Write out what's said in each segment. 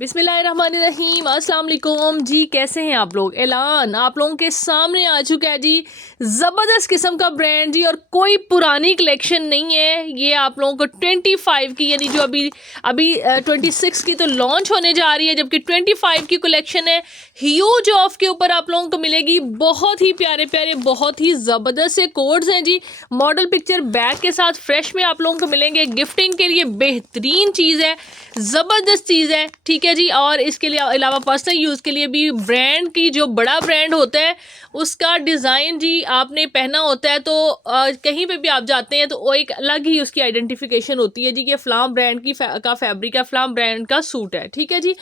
बिस्मिल्लाहिर्रहमानिर्रहीम, अस्सलाम वालेकुम जी। कैसे हैं आप लोग? ऐलान आप लोगों के सामने आ चुका है जी, ज़बरदस्त किस्म का ब्रांड जी। और कोई पुरानी कलेक्शन नहीं है ये, आप लोगों को 25 की यानी जो अभी अभी 26 की तो लॉन्च होने जा रही है, जबकि 25 की कलेक्शन है। ह्यूज ऑफ के ऊपर आप लोगों को मिलेगी। बहुत ही प्यारे प्यारे, बहुत ही ज़बरदस्त से कोड्स हैं जी। मॉडल पिक्चर बैग के साथ फ्रेश में आप लोगों को मिलेंगे। गिफ्टिंग के लिए बेहतरीन चीज़ है, ज़बरदस्त चीज़ है, ठीक है जी। और इसके लिए अलावा पर्सनल यूज़ के लिए भी ब्रांड की, जो बड़ा ब्रांड होता है उसका डिज़ाइन जी आपने पहना होता है तो कहीं पे भी आप जाते हैं तो वो एक अलग ही उसकी आइडेंटिफिकेशन होती है जी कि फ़लाँ ब्रांड की का फैब्रिक है, फ़लाँ ब्रांड का सूट है, ठीक है जी।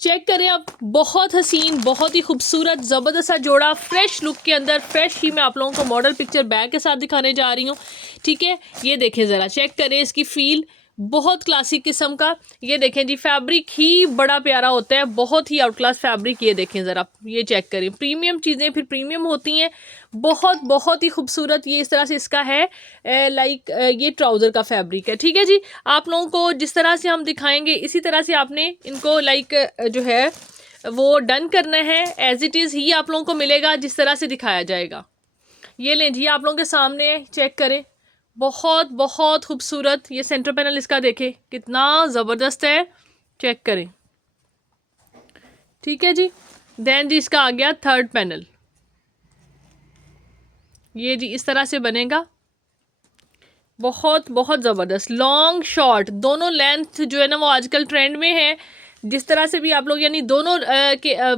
चेक करें आप, बहुत हसीन, बहुत ही खूबसूरत ज़बरदस्त सा जोड़ा फ्रेश लुक के अंदर। फ्रेश ही मैं आप लोगों को मॉडल पिक्चर बैग के साथ दिखाने जा रही हूँ, ठीक है। ये देखें ज़रा, चेक करें इसकी फ़ील, बहुत क्लासिक किस्म का। ये देखें जी, फैब्रिक ही बड़ा प्यारा होता है, बहुत ही आउट क्लास फैब्रिक। ये देखें ज़रा, ये चेक करें। प्रीमियम चीज़ें फिर प्रीमियम होती हैं। बहुत बहुत ही खूबसूरत ये इस तरह से इसका है, लाइक ये ट्राउज़र का फैब्रिक है, ठीक है जी। आप लोगों को जिस तरह से हम दिखाएंगे इसी तरह से आपने इनको लाइक जो है वो डन करना है। एज इट इज़ ही आप लोगों को मिलेगा जिस तरह से दिखाया जाएगा। ये लें जी, आप लोगों के सामने है, चेक करें। बहुत बहुत खूबसूरत ये सेंटर पैनल इसका देखें कितना ज़बरदस्त है, चेक करें, ठीक है जी। देन जी इसका आ गया थर्ड पैनल। ये जी इस तरह से बनेगा, बहुत बहुत ज़बरदस्त। लॉन्ग शॉर्ट दोनों लेंथ जो है ना वो आजकल ट्रेंड में है। जिस तरह से भी आप लोग यानी दोनों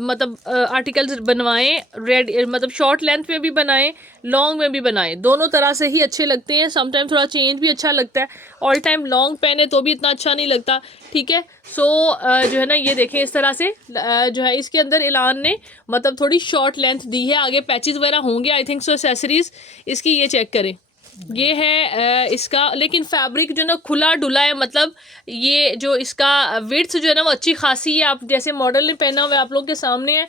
मतलब आर्टिकल्स बनवाएं, रेड मतलब शॉर्ट लेंथ में भी बनाएं, लॉन्ग में भी बनाएं, दोनों तरह से ही अच्छे लगते हैं। समटाइम थोड़ा चेंज भी अच्छा लगता है, ऑल टाइम लॉन्ग पहने तो भी इतना अच्छा नहीं लगता, ठीक है। सो जो है ना ये देखें इस तरह से जो है इसके अंदर एलान ने मतलब थोड़ी शॉर्ट लेंथ दी है। आगे पैचेस वगैरह होंगे आई थिंक सो, एसेसरीज इसकी। ये चेक करें, ये है इसका, लेकिन फैब्रिक जो ना खुला डुला है, मतलब ये जो इसका विड्थ जो है ना वो अच्छी खासी है। आप जैसे मॉडल ने पहना हुआ है आप लोग के सामने है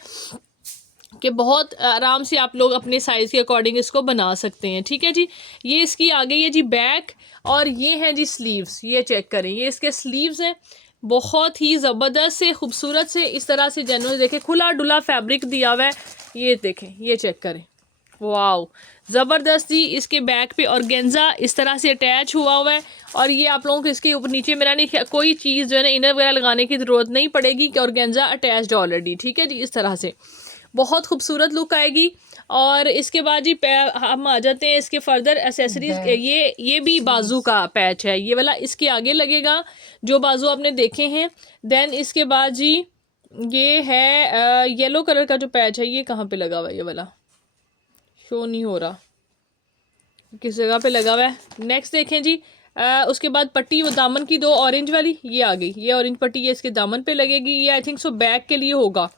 कि बहुत आराम से आप लोग अपने साइज़ के अकॉर्डिंग इसको बना सकते हैं, ठीक है जी। ये इसकी आ गई है जी बैक, और ये हैं जी स्लीव्स। ये चेक करें, ये इसके स्लीव्स हैं, बहुत ही ज़बरदस्त से खूबसूरत से इस तरह से जेन्युइन देखें खुला डुला फैब्रिक दिया हुआ है। ये देखें, ये चेक करें, वाओ ज़बरदस्त जी। इसके बैक पे ऑर्गेन्जा इस तरह से अटैच हुआ है, और ये आप लोगों को इसके ऊपर नीचे मेरा नहीं कोई चीज़ जो है ना इनर वगैरह लगाने की ज़रूरत नहीं पड़ेगी कि ऑर्गेन्जा अटैच्ड ऑलरेडी, ठीक है जी। इस तरह से बहुत खूबसूरत लुक आएगी। और इसके बाद जी हम आ जाते हैं इसके फर्दर एसेसरीज। ये भी बाजू का पैच है, ये वाला इसके आगे लगेगा जो बाजू आपने देखे हैं। देन इसके बाद जी ये है येलो कलर का जो पैच है, ये कहाँ पे लगा हुआ है? ये वाला शो नहीं हो रहा, किस जगह पे लगा हुआ है। नेक्स्ट देखें जी, उसके बाद पट्टी वो दामन की दो ऑरेंज वाली ये आ गई। ये ऑरेंज पट्टी ये इसके दामन पे लगेगी। ये आई थिंक सो बैक के लिए होगा,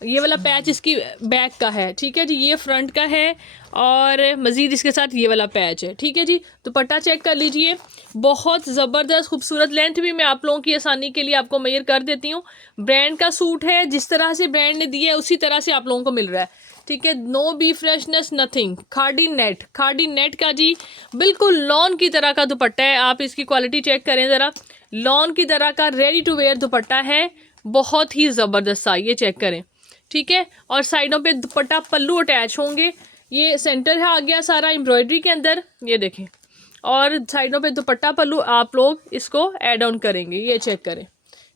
ये वाला पैच इसकी बैक का है, ठीक है जी। ये फ्रंट का है, और मज़ीद इसके साथ ये वाला पैच है, ठीक है जी। दुपट्टा चेक कर लीजिए, बहुत ज़बरदस्त खूबसूरत। लेंथ भी मैं आप लोगों की आसानी के लिए आपको मेजर कर देती हूँ। ब्रांड का सूट है, जिस तरह से ब्रांड ने दिया है उसी तरह से आप लोगों को मिल रहा है, ठीक है। No be freshness nothing. Khadi net, khadi net का जी बिल्कुल लॉन की तरह का दुपट्टा है। आप इसकी क्वालिटी चेक करें ज़रा, लॉन की तरह का रेडी टू वेयर दुपट्टा है, बहुत ही ज़बरदस्त सा। ये चेक करें, ठीक है। और साइडों पे दुपट्टा पल्लू अटैच होंगे। ये सेंटर है आ गया सारा एम्ब्रॉयडरी के अंदर, ये देखें। और साइडों पे दुपट्टा पल्लू आप लोग इसको ऐड ऑन करेंगे, ये चेक करें,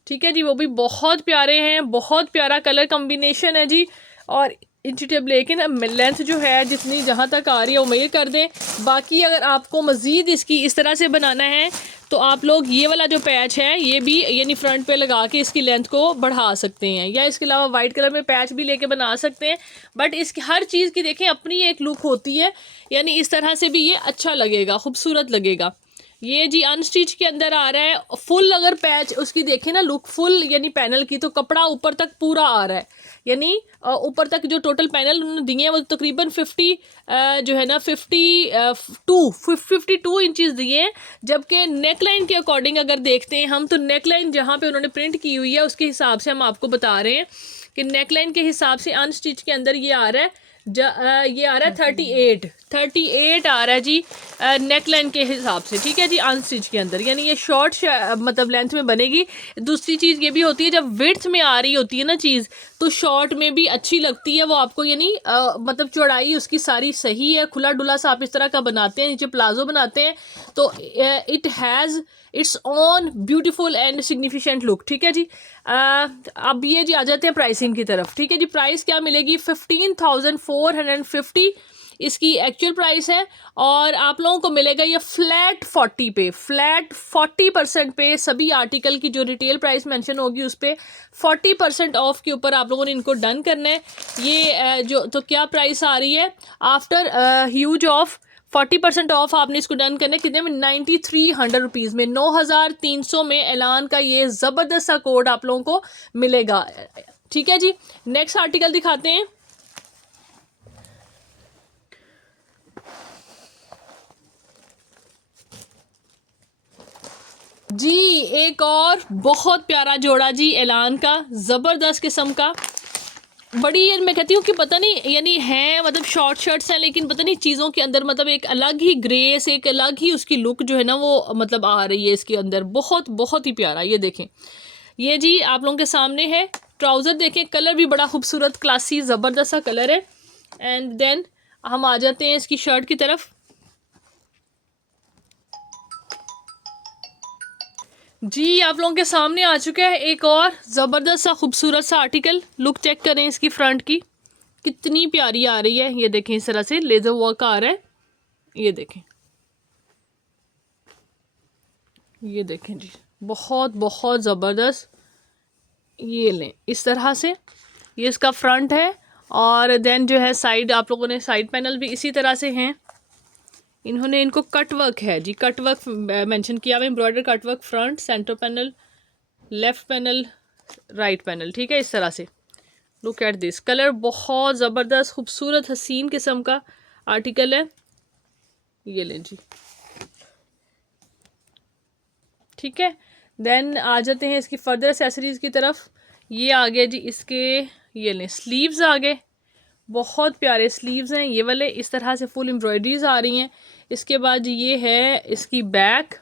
ठीक है जी। वो भी बहुत प्यारे हैं, बहुत प्यारा कलर कम्बिनेशन है जी। और इंची टेप लेकिन लेंथ जो है जितनी जहाँ तक आ रही है वो मेजर कर दें। बाकी अगर आपको मज़ीद इसकी इस तरह से बनाना है तो आप लोग ये वाला जो पैच है ये भी यानी फ्रंट पे लगा के इसकी लेंथ को बढ़ा सकते हैं, या इसके अलावा वाइट कलर में पैच भी लेके बना सकते हैं। बट इसकी हर चीज़ की देखें अपनी एक लुक होती है, यानी इस तरह से भी ये अच्छा लगेगा, खूबसूरत लगेगा। ये जी अनस्टिच के अंदर आ रहा है। फुल अगर पैच उसकी देखें ना लुक फुल यानी पैनल की, तो कपड़ा ऊपर तक पूरा आ रहा है, यानी ऊपर तक जो टोटल पैनल उन्होंने दिए हैं वो तकरीबन 50 जो है ना 52 इंचज़ दिए हैं। जबकि नेक लाइन के अकॉर्डिंग अगर देखते हैं हम, तो नेक लाइन जहाँ पे उन्होंने प्रिंट की हुई है उसके हिसाब से हम आपको बता रहे हैं कि नेक लाइन के हिसाब से अनस्टिच के अंदर ये आ रहा है ये आ रहा है 38 आ रहा है जी नेक लाइन के हिसाब से, ठीक है जी, अनस्टिच के अंदर, यानी ये शॉर्ट मतलब लेंथ में बनेगी। दूसरी चीज़ ये भी होती है जब विड्थ में आ रही होती है ना चीज़, तो शॉर्ट में भी अच्छी लगती है वो आपको, यानी मतलब चौड़ाई उसकी सारी सही है, खुला डुला सा आप इस तरह का बनाते हैं, नीचे प्लाजो बनाते हैं, तो it has its on beautiful and significant look, ठीक है जी। अब ये जी आ जाते हैं प्राइसिंग की तरफ, ठीक है जी। प्राइस क्या मिलेगी, 15,450 इसकी एक्चुअल प्राइस है, और आप लोगों को मिलेगा ये फ्लैट 40 पे, फ्लैट 40% पे सभी आर्टिकल की जो रिटेल प्राइस मेंशन होगी उस पर 40% ऑफ के ऊपर आप लोगों ने इनको डन करना है। ये जो तो क्या प्राइस आ रही है आफ्टर ह्यूज ऑफ 40% ऑफ, आपने इसको डन करना है कितने में, 9300 रुपीज़ में, 9300 में ऐलान का ये ज़बरदस्त सा कोड आप लोगों को मिलेगा, ठीक है जी। नेक्स्ट आर्टिकल दिखाते हैं। जी एक और बहुत प्यारा जोड़ा जी ऐलान का, ज़बरदस्त किस्म का, बड़ी यार मैं कहती हूँ कि पता नहीं, यानी है मतलब शॉर्ट शर्ट्स हैं लेकिन पता नहीं चीज़ों के अंदर मतलब एक अलग ही ग्रेस, एक अलग ही उसकी लुक जो है ना वो मतलब आ रही है इसके अंदर, बहुत बहुत ही प्यारा। ये देखें, ये जी आप लोगों के सामने है ट्राउज़र, देखें कलर भी बड़ा खूबसूरत क्लासी ज़बरदस्त सा कलर है। एंड देन हम आ जाते हैं इसकी शर्ट की तरफ। जी आप लोगों के सामने आ चुका है एक और ज़बरदस्त सा खूबसूरत सा आर्टिकल, लुक चेक करें इसकी फ्रंट की, कितनी प्यारी आ रही है। ये देखें इस तरह से लेज़र वर्क आ रहा है, ये देखें, ये देखें जी, बहुत बहुत ज़बरदस्त। ये लें इस तरह से, ये इसका फ्रंट है, और देन जो है साइड आप लोगों ने साइड पैनल भी इसी तरह से हैं, इन्होंने इनको कट वर्क है जी, कट वर्क मेंशन किया हुआ, embroider cut work, front, centre panel, left panel, right panel, ठीक है इस तरह से। लुक एट दिस कलर, बहुत ज़बरदस्त खूबसूरत हसीन किस्म का आर्टिकल है। ये लें जी, ठीक है। देन आ जाते हैं इसकी फर्दर एसेसरीज़ की तरफ। ये आ गया जी इसके, ये लें स्लीव्स आ गए, बहुत प्यारे स्लीव्स हैं ये वाले, इस तरह से फुल एम्ब्रॉयडरीज आ रही हैं। इसके बाद ये है इसकी बैक,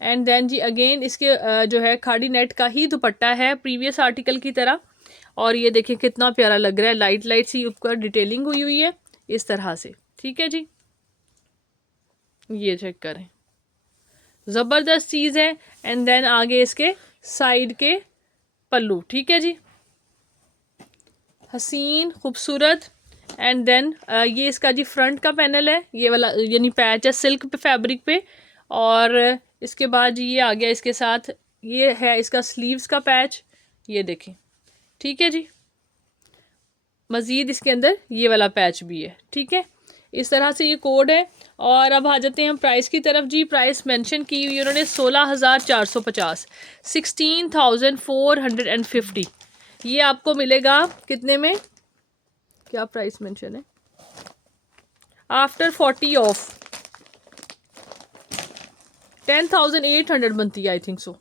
एंड देन जी अगेन इसके जो है खाड़ी नेट का ही दुपट्टा है प्रीवियस आर्टिकल की तरह, और ये देखिए कितना प्यारा लग रहा है, लाइट लाइट सी ऊपर डिटेलिंग हुई हुई है इस तरह से, ठीक है जी। ये चेक करें, ज़बरदस्त चीज़ है। एंड देन आगे इसके साइड के पल्लू, ठीक है जी, हसीन खूबसूरत। एंड देन ये इसका जी फ्रंट का पैनल है, ये वाला यानी पैच है सिल्क पे फैब्रिक पे, और इसके बाद ये आ गया इसके साथ, ये है इसका स्लीव्स का पैच, ये देखें, ठीक है जी। मज़ीद इसके अंदर ये वाला पैच भी है, ठीक है, इस तरह से ये कोड है। और अब आ जाते हैं हम प्राइस की तरफ जी। प्राइस मेंशन की हुई उन्होंने 16,450, 16,450, ये आपको मिलेगा कितने में, क्या प्राइस मेंशन है, आफ्टर 40 ऑफ 10,800 बनती है आई थिंक सो,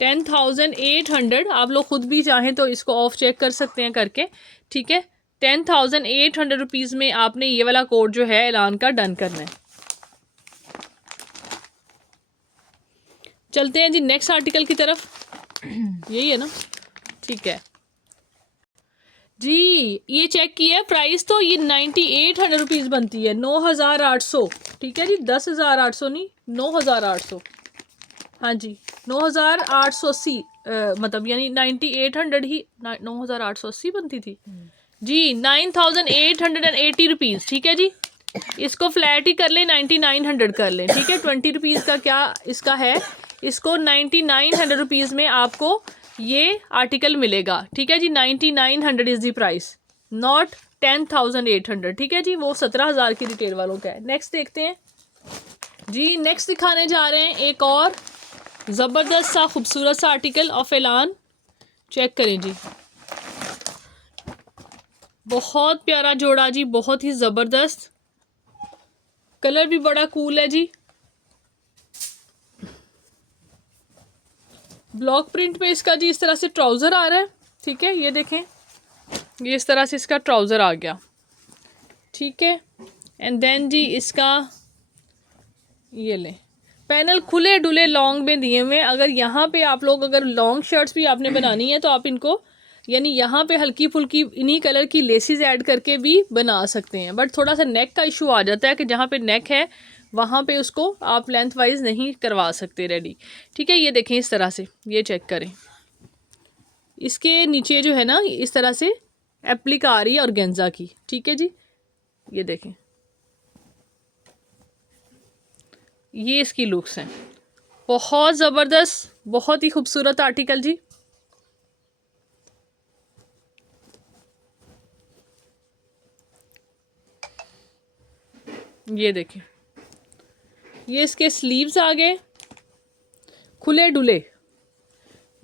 10,800। आप लोग खुद भी चाहें तो इसको ऑफ चेक कर सकते हैं करके, ठीक है। 10,800 रुपीज़ में आपने ये वाला कोड जो है ऐलान का डन करना है। चलते हैं जी नेक्स्ट आर्टिकल की तरफ, यही है ना, ठीक है जी। ये चेक किया है प्राइस, तो ये 9800 रुपीज़ बनती है, 9,800, ठीक है जी, 10,800 नहीं, 9,800, हाँ जी, 9,880 मतलब यानी 9800 ही 9,880 बनती थी जी, 9,880 रुपीज़, ठीक है जी। इसको फ्लैट ही कर लें, 9,900 कर लें, ठीक है। 20 रुपीज़ का क्या इसका है, इसको 9,900 रुपीज़ में आपको ये आर्टिकल मिलेगा, ठीक है जी। 9,900 इज़ दी प्राइस, नॉट 10,800, ठीक है जी, वो 17,000 की रिटेल वालों का है। नेक्स्ट देखते हैं जी, नेक्स्ट दिखाने जा रहे हैं एक और ज़बरदस्त सा खूबसूरत सा आर्टिकल ऑफ ऐलान, चेक करें जी, बहुत प्यारा जोड़ा जी, बहुत ही ज़बरदस्त, कलर भी बड़ा कूल है जी। ब्लॉक प्रिंट पे इसका जी इस तरह से ट्राउज़र आ रहा है, ठीक है, ये देखें, ये इस तरह से इसका ट्राउज़र आ गया, ठीक है। एंड देन जी इसका ये लें, पैनल खुले डुले लॉन्ग में दिए हुए। अगर यहाँ पे आप लोग अगर लॉन्ग शर्ट्स भी आपने बनानी है तो आप इनको यानी यहाँ पे हल्की फुल्की इन्हीं कलर की लेसिस ऐड करके भी बना सकते हैं। बट थोड़ा सा नेक का इशू आ जाता है कि जहाँ पे नेक है वहाँ पे उसको आप लेंथ वाइज नहीं करवा सकते रेडी। ठीक है, ये देखें इस तरह से, ये चेक करें, इसके नीचे जो है ना इस तरह से एप्लिक आ रही है ऑर्गेन्जा की। ठीक है जी, ये देखें, ये इसकी लुक्स हैं, बहुत ज़बरदस्त, बहुत ही खूबसूरत आर्टिकल जी। ये देखें, ये इसके स्लीव्स आ गए खुले डुले,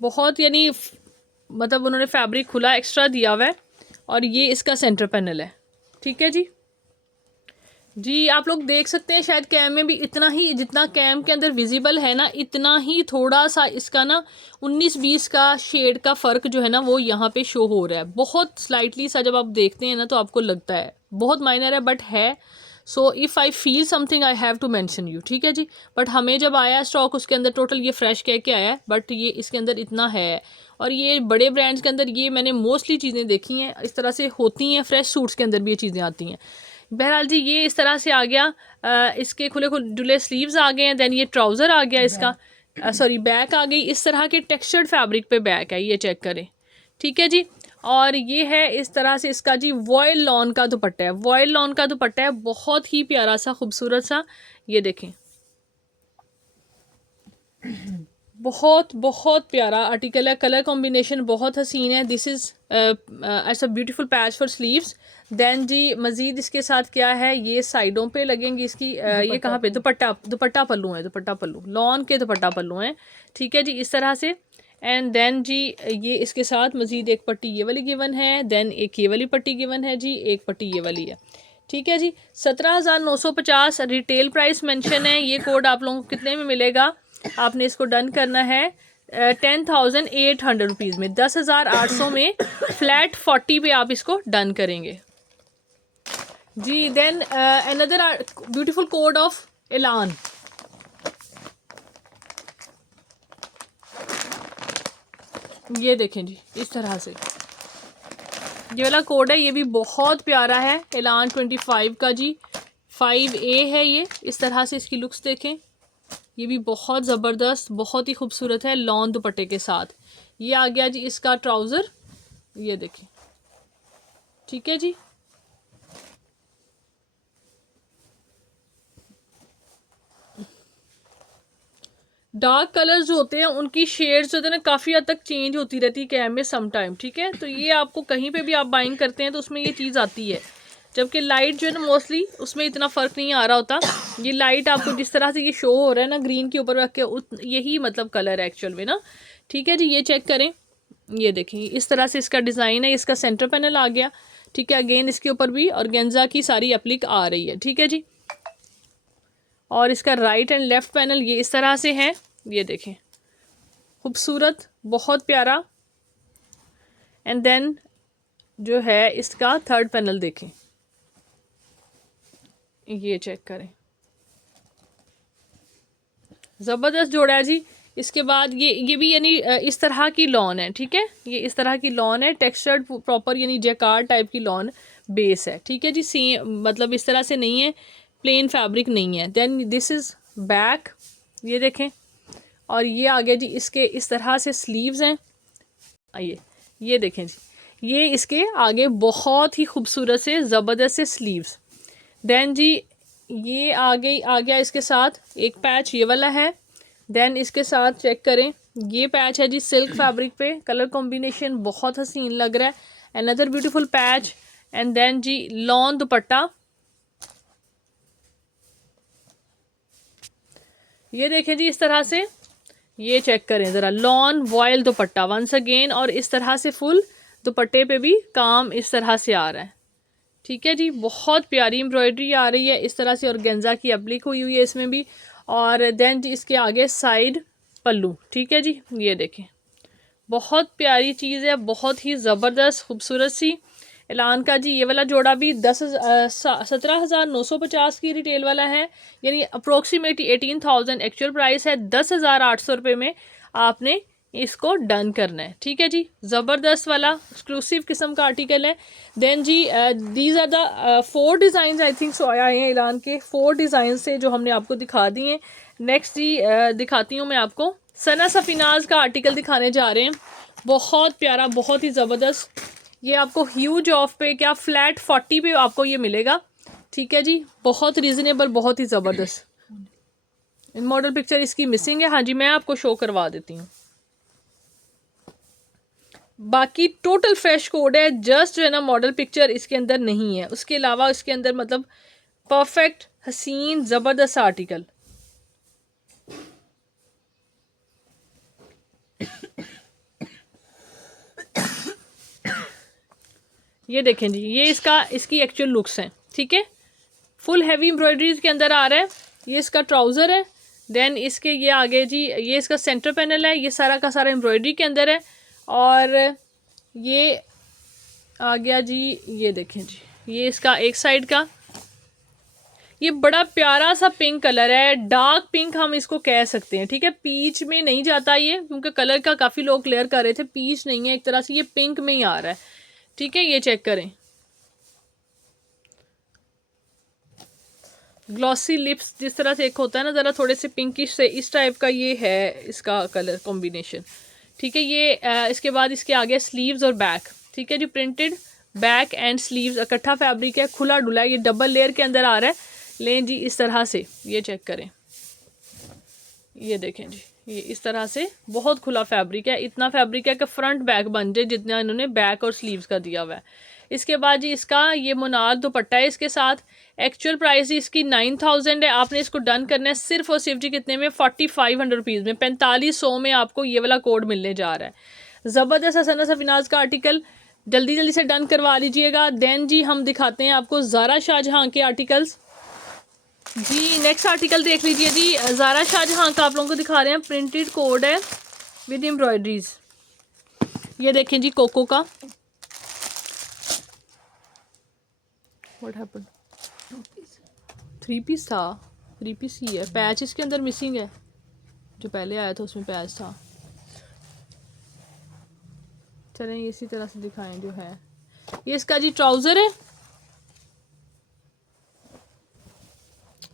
बहुत यानी मतलब उन्होंने फैब्रिक खुला एक्स्ट्रा दिया हुआ है। और ये इसका सेंटर पैनल है। ठीक है जी, जी आप लोग देख सकते हैं शायद कैम में भी इतना ही, जितना कैम के अंदर विजिबल है ना इतना ही थोड़ा सा इसका ना 19-20 का शेड का फ़र्क जो है ना वो यहाँ पे शो हो रहा है। बहुत स्लाइटली सा जब आप देखते हैं ना तो आपको लगता है बहुत माइनर है, बट है। So if I feel something I have to mention you. ठीक है जी, बट हमें जब आया स्टॉक उसके अंदर टोटल ये फ्रेश कह के आया है, बट ये इसके अंदर इतना है। और ये बड़े ब्रांड्स के अंदर ये मैंने मोस्टली चीज़ें देखी हैं इस तरह से होती हैं, फ्रेश सूट्स के अंदर भी ये चीज़ें आती हैं। बहरहाल जी ये इस तरह से आ गया, इसके खुले खुले डुले स्लीव्स आ गए हैं। देन ये ट्राउज़र आ गया इसका, सॉरी बैक आ गई। इस तरह के टेक्सचर्ड फैब्रिक पे बैक है, ये चेक करें। ठीक है जी, और ये है इस तरह से इसका जी वॉयल लॉन का दुपट्टा है, वॉयल लॉन का दुपट्टा है, बहुत ही प्यारा सा खूबसूरत सा। ये देखें, बहुत बहुत प्यारा आर्टिकल है, कलर कॉम्बिनेशन बहुत हसीन है। दिस इज़ ऐसा beautiful patch for sleeves. Then जी मज़ीद इसके साथ क्या है, ये साइडों पे लगेंगी इसकी ये कहाँ पे, दुपट्टा, दुपट्टा पल्लू है, दुपट्टा पल्लू लॉन के दुपट्टा पल्लू हैं। ठीक है जी, इस तरह से। एंड देन जी ये इसके साथ मज़ीद एक पट्टी ये वाली गिवन है, देन एक ये वाली पट्टी गिवन है जी, एक पट्टी ये वाली है। ठीक है जी, 17,950 रिटेल प्राइस मेंशन है। ये कोड आप लोगों को कितने में मिलेगा, आपने इसको डन करना है 10,800 रुपीज़ में, 10,800 में फ्लैट 40 पे आप इसको डन करेंगे जी। Then another beautiful code of एलान, ये देखें जी इस तरह से ये वाला कोड है, ये भी बहुत प्यारा है, एलान 25 का जी, 5A है ये। इस तरह से इसकी लुक्स देखें, ये भी बहुत ज़बरदस्त, बहुत ही खूबसूरत है लॉन दुपट्टे के साथ। ये आ गया जी इसका ट्राउज़र, ये देखें। ठीक है जी, डार्क कलर्स जो होते हैं उनकी शेड्स जो होते हैं ना काफ़ी हद तक चेंज होती रहती है कैम में सम टाइम। ठीक है, तो ये आपको कहीं पे भी आप बाइंग करते हैं तो उसमें ये चीज़ आती है, जबकि लाइट जो है ना मोस्टली उसमें इतना फ़र्क नहीं आ रहा होता। ये लाइट आपको जिस तरह से ये शो हो रहा है ना ग्रीन के ऊपर रख के, यही मतलब कलर है एक्चुअल में ना। ठीक है जी, ये चेक करें, ये देखिए इस तरह से इसका डिज़ाइन है, इसका सेंटर पैनल आ गया। ठीक है, अगेन इसके ऊपर भी ऑर्गेन्जा की सारी एप्लिक आ रही है। ठीक है जी, और इसका राइट एंड लेफ़्ट पैनल ये इस तरह से है, ये देखें खूबसूरत, बहुत प्यारा। एंड देन जो है इसका थर्ड पैनल देखें, ये चेक करें, ज़बरदस्त जोड़ा है जी। इसके बाद ये भी यानी इस तरह की लॉन है। ठीक है, ये इस तरह की लॉन है, टेक्सचर्ड प्रॉपर यानी जैकार्ड टाइप की लॉन बेस है। ठीक है जी, मतलब इस तरह से नहीं है, प्लेन फैब्रिक नहीं है। देन दिस इज़ बैक, ये देखें, और ये आ गया जी इसके इस तरह से स्लीव्स हैं। आइए ये देखें जी, ये इसके आगे बहुत ही खूबसूरत से ज़बरदस्त से स्लीव्स। देन जी ये आ गया इसके साथ एक पैच ये वाला है। देन इसके साथ चेक करें, ये पैच है जी सिल्क फैब्रिक पे, कलर कॉम्बिनेशन बहुत हसीन लग रहा है। Another beautiful patch. And then जी लॉन दुपट्टा, ये देखें जी इस तरह से, ये चेक करें ज़रा, lawn voile dupatta once again, और इस तरह से फुल दुपट्टे पे भी काम इस तरह से आ रहा है। ठीक है जी, बहुत प्यारी एम्ब्रॉयडरी आ रही है इस तरह से, और गेंजा की एप्लिक हुई हुई है इसमें भी। और देन जी इसके आगे साइड पल्लू। ठीक है जी, ये देखें बहुत प्यारी चीज़ है, बहुत ही ज़बरदस्त खूबसूरत सी। एलान का जी। ये वाला जोड़ा भी 17,950 की रिटेल वाला है, यानी अप्रोक्सीमेटली 18,000 एक्चुअल प्राइस है। 10,800 रुपये में आपने इसको डन करना है, ठीक है जी। ज़बरदस्त वाला एक्सक्लूसिव किस्म का आर्टिकल है। देन जी these are the 4 design I think so आए हैं एलान के। 4 डिज़ाइन से जो हमने आपको दिखा दिए। नेक्स्ट जी दिखाती हूँ मैं आपको, सना सफीनाज का आर्टिकल दिखाने जा रहे हैं। बहुत प्यारा, बहुत ही ज़बरदस्त। ये आपको ह्यूज ऑफ पे क्या फ्लैट 40 पे आपको ये मिलेगा, ठीक है जी। बहुत रीज़नेबल, बहुत ही ज़बरदस्त। मॉडल पिक्चर इसकी मिसिंग है, हाँ जी मैं आपको शो करवा देती हूँ। बाकी टोटल फ्रेश कोड है, जस्ट जो है ना मॉडल पिक्चर इसके अंदर नहीं है, उसके अलावा इसके अंदर मतलब परफेक्ट हसीन ज़बरदस्त आर्टिकल। ये देखें जी, ये इसकी एक्चुअल लुक्स हैं, ठीक है। फुल हैवी एम्ब्रॉयडरीज के अंदर आ रहा है। ये इसका ट्राउज़र है। देन इसके ये आगे जी, ये इसका सेंटर पैनल है, ये सारा का सारा एम्ब्रॉयडरी के अंदर है। और ये आ गया जी, ये देखें जी, ये इसका एक साइड का, ये बड़ा प्यारा सा पिंक कलर है, डार्क पिंक हम इसको कह सकते हैं, ठीक है। पीच में नहीं जाता ये, क्योंकि कलर का काफ़ी लोग क्लियर कर रहे थे, पीच नहीं है, एक तरह से ये पिंक में ही आ रहा है, ठीक है। ये चेक करें, ग्लॉसी लिप्स जिस तरह से एक होता है ना ज़रा थोड़े से पिंकिश से, इस टाइप का ये है इसका कलर कॉम्बिनेशन, ठीक है। ये इसके बाद इसके आगे स्लीव्स और बैक, ठीक है जी। प्रिंटेड बैक एंड स्लीव्स इकट्ठा फैब्रिक है, खुला डुला, ये डबल लेयर के अंदर आ रहा है। लें जी इस तरह से, ये चेक करें, ये देखें जी, ये इस तरह से बहुत खुला फैब्रिक है। इतना फैब्रिक है कि फ्रंट बैक बन जाए जितना इन्होंने बैक और स्लीव्स का दिया हुआ है। इसके बाद जी इसका ये मुनार दुपट्टा है इसके साथ। एक्चुअल प्राइस इसकी 9,000 है। आपने इसको डन करना है सिर्फ और सिर्फ जी कितने में, 4,500 रुपीज़ में, 4500 में आपको ये वाला कोड मिलने जा रहा है। ज़बरदस्त सना सफीनाज का आर्टिकल, जल्दी जल्दी से डन करवा लीजिएगा। देन जी हम दिखाते हैं आपको ज़ारा शाहजहाँ के आर्टिकल्स। जी नेक्स्ट आर्टिकल देख लीजिए जी, ज़ारा शाहजहाँ का आप लोगों को दिखा रहे हैं। प्रिंटेड कोड है विद एम्ब्रॉयडरीज। ये देखें जी कोको का, व्हाट हैपेंड, 3 पीस था, 3 पीस ही है। पैच इसके अंदर मिसिंग है, जो पहले आया था उसमें पैच था। चलें इसी तरह से दिखाएं जो है। ये इसका जी ट्राउज़र है,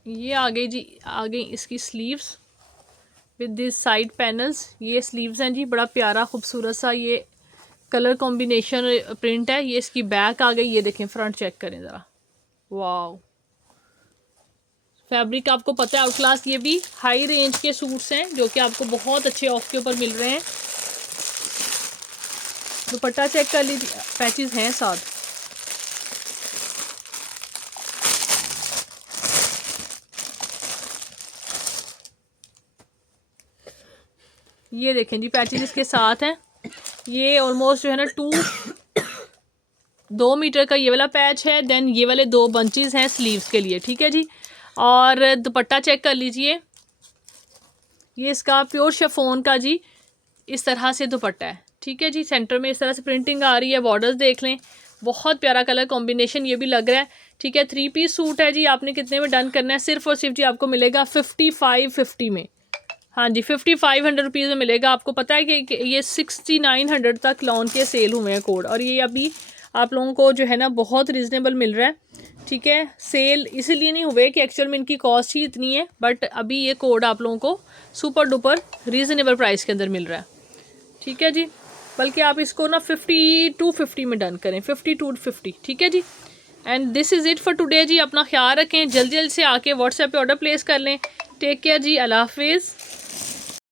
ये आगे जी, आगे इसकी sleeves with this side panels. ये स्लीव्स हैं जी, बड़ा प्यारा खूबसूरत सा ये कलर कॉम्बिनेशन प्रिंट है। ये इसकी बैक आ गई, ये देखें फ्रंट चेक करें ज़रा, वाओ फैब्रिक आपको पता है आउट क्लास। ये भी हाई रेंज के सूट्स हैं जो कि आपको बहुत अच्छे ऑफ के ऊपर मिल रहे हैं। दुपट्टा चेक कर लीजिए, पैचेस हैं साथ। ये देखें जी पैचेस इसके साथ हैं। ये ऑलमोस्ट जो है ना 2 मीटर का ये वाला पैच है। देन ये वाले 2 बंचेस हैं स्लीव्स के लिए, ठीक है जी। और दुपट्टा चेक कर लीजिए, ये इसका प्योर शिफॉन का जी इस तरह से दुपट्टा है, ठीक है जी। सेंटर में इस तरह से प्रिंटिंग आ रही है, बॉर्डर्स देख लें, बहुत प्यारा कलर कॉम्बिनेशन ये भी लग रहा है, ठीक है। 3 पीस सूट है जी। आपने कितने में डन करना है, सिर्फ और सिर्फ जी आपको मिलेगा 5550 में, हाँ जी 5500 रुपीज़ में मिलेगा। आपको पता है कि ये 6900 तक लॉन के सेल हुए हैं कोड, और ये अभी आप लोगों को जो है ना बहुत रीज़नेबल मिल रहा है, ठीक है। सेल इसीलिए नहीं हुए कि एक्चुअल में इनकी कॉस्ट ही इतनी है, बट अभी ये कोड आप लोगों को सुपर डुपर रीज़नेबल प्राइस के अंदर मिल रहा है, ठीक है जी। बल्कि आप इसको ना 5250 में डन करें, 5250, ठीक है जी। And this is it for today जी। अपना ख्याल रखें, जल्दी जल्दी से आके व्हाट्सएप पे ऑर्डर प्लेस कर लें। टेक केयर जी, अल्लाह हाफिज़।